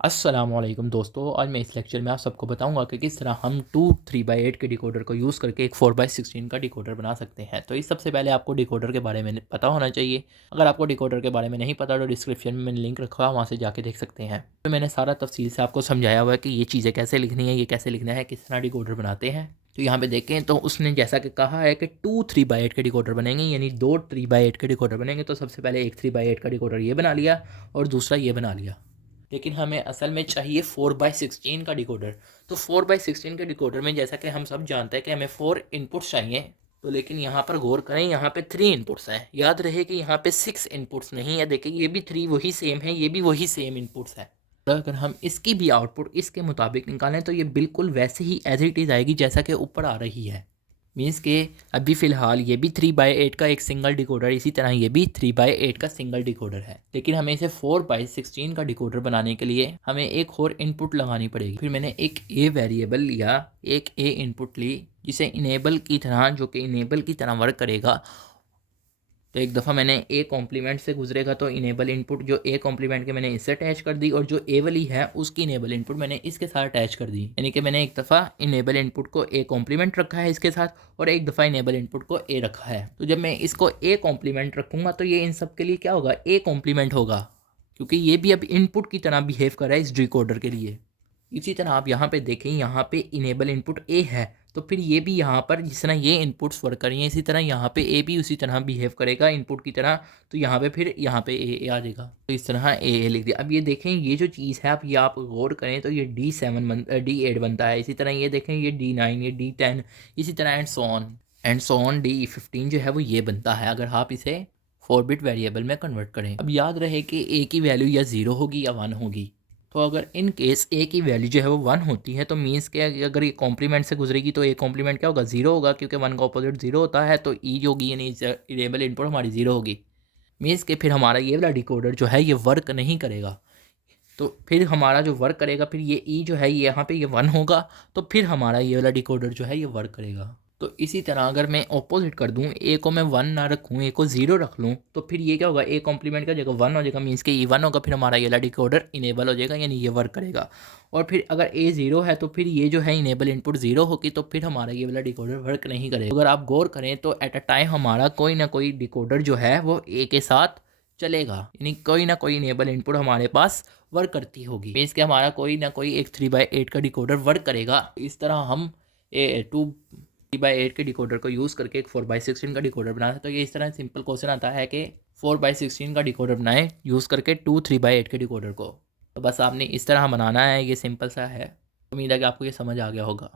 अस्सलामुअलैकुम दोस्तों, आज मैं इस लेक्चर में आप सबको बताऊंगा कि किस तरह हम 2 3/8 के डिकोडर को यूज़ करके एक 4/16 का डिकोडर बना सकते हैं। तो इस सबसे पहले आपको डिकोडर के बारे में पता होना चाहिए। अगर आपको डिकोडर के बारे में नहीं पता तो डिस्क्रिप्शन में मैंने लिंक रखा है, वहाँ से जाके देख सकते हैं। तो मैंने सारा तफसील से आपको समझाया हुआ है कि ये चीज़ें कैसे लिखनी है, ये कैसे लिखना है, किस तरह डिकोडर बनाते हैं। तो यहाँ पे देखें तो उसने जैसा कि कहा है कि 2 3/8 के डिकोडर बनेंगे, यानी 2 3/8 के डिकोडर बनेंगे। तो सबसे पहले एक 3/8 का डिकोडर ये बना लिया और दूसरा ये बना लिया। लेकिन हमें असल में चाहिए 4/16 का डिकोडर। तो 4/16 के डिकोडर में जैसा कि हम सब जानते हैं कि हमें 4 इनपुट्स चाहिए। तो लेकिन यहाँ पर गौर करें, यहाँ पे 3 इनपुट्स हैं। याद रहे कि यहाँ पे 6 इनपुट्स नहीं है। देखिए ये भी 3 वही सेम है, ये भी वही सेम इनपुट्स है। तो अगर हम इसकी भी आउटपुट इसके मुताबिक निकालें तो ये बिल्कुल वैसे ही एज इट इज़ आएगी जैसा कि ऊपर आ रही है। मीन्स के अभी फ़िलहाल ये भी 3/8 का एक सिंगल डिकोडर, इसी तरह ये भी 3/8 का सिंगल डिकोडर है। लेकिन हमें इसे 4/16 का डिकोडर बनाने के लिए हमें एक और इनपुट लगानी पड़ेगी। फिर मैंने एक ए वेरिएबल लिया, एक ए इनपुट ली जिसे इनेबल की तरह, जो कि इनेबल की तरह वर्क करेगा। तो एक दफ़ा मैंने ए कॉम्प्लीमेंट से गुजरेगा तो इनेबल इनपुट जो ए कॉम्प्लीमेंट के मैंने इससे अटैच कर दी, और जो ए वाली है उसकी इनेबल इनपुट मैंने इसके साथ अटैच कर दी। यानी कि मैंने एक दफ़ा इनेबल इनपुट को ए कॉम्प्लीमेंट रखा है इसके साथ, और एक दफ़ा इनेबल इनपुट को ए रखा है। तो जब मैं इसको ए कॉम्प्लीमेंट रखूँगा तो ये इन सब के लिए क्या होगा, ए कॉम्प्लीमेंट होगा, क्योंकि ये भी अब इनपुट की तरह बिहेव कर रहा है इस डिकोडर के लिए। इसी तरह आप यहाँ पे देखें, यहाँ पे इनेबल इनपुट ए है, तो फिर ये भी यहाँ पर जिस तरह ये इनपुट्स वर्क करेंगे इसी तरह यहाँ पे ए भी उसी तरह बिहेव करेगा इनपुट की तरह। तो यहाँ पे फिर यहाँ पे ए आ जाएगा, तो इस तरह ए लिख दिया। अब ये देखें, ये जो चीज़ है, अब ये आप गौर करें तो ये D8 बनता है। इसी तरह ये देखें, ये D9, ये D10, इसी तरह एंड सो ऑन D15 जो है वो ये बनता है, अगर आप इसे 4 बिट वेरिएबल में कन्वर्ट करें। अब याद रहे कि ए की वैल्यू या 0 होगी या 1 होगी। तो अगर इन केस ए की वैल्यू जो है वो 1 होती है तो मीन्स के अगर ये कॉम्प्लीमेंट से गुजरेगी तो ए कॉम्प्लीमेंट क्या होगा, 0 होगा, क्योंकि 1 का अपोजिट 0 होता है। तो ई जो होगी यानी इनेबल इनपुट हमारी 0 होगी। मीन्स के फिर हमारा ये वाला डिकोडर जो है ये वर्क नहीं करेगा। तो फिर हमारा जो वर्क करेगा, फिर ये ई जो है ये यहाँ पे ये 1 होगा, तो फिर हमारा ये वाला डिकोडर जो है ये वर्क करेगा। तो इसी तरह अगर मैं ऑपोजिट कर दूँ, ए को मैं 1 ना रखूँ, ए को 0 रख लूँ, तो फिर ये क्या होगा, ए कॉम्प्लीमेंट का जगह 1 हो जाएगा, मीन्स के ई 1 होगा, फिर हमारा ये वाला डिकोडर इनेबल हो जाएगा, यानी ये वर्क करेगा। और फिर अगर ए 0 है तो फिर ये जो है इनेबल इनपुट 0 होगी, तो फिर हमारा ये वाला डिकोडर वर्क नहीं करेगा। अगर आप गौर करें तो एट अ टाइम हमारा कोई ना कोई डिकोडर जो है वो ए के साथ चलेगा, यानी कोई ना कोई इनेबल इनपुट हमारे पास वर्क करती होगी। मीन्स कि हमारा कोई ना कोई एक 3/8 का डिकोडर वर्क करेगा। इस तरह हम 3/8 के डिकोडर को यूज़ करके एक 4/16 का डिकोडर बनाते हैं। तो ये इस तरह सिंपल क्वेश्चन आता है कि 4/16 का डिकोडर बनाएं यूज़ करके 3/8 के डिकोडर को। तो बस आपने इस तरह बनाना है, ये सिंपल सा है। उम्मीद है कि आपको ये समझ आ गया होगा।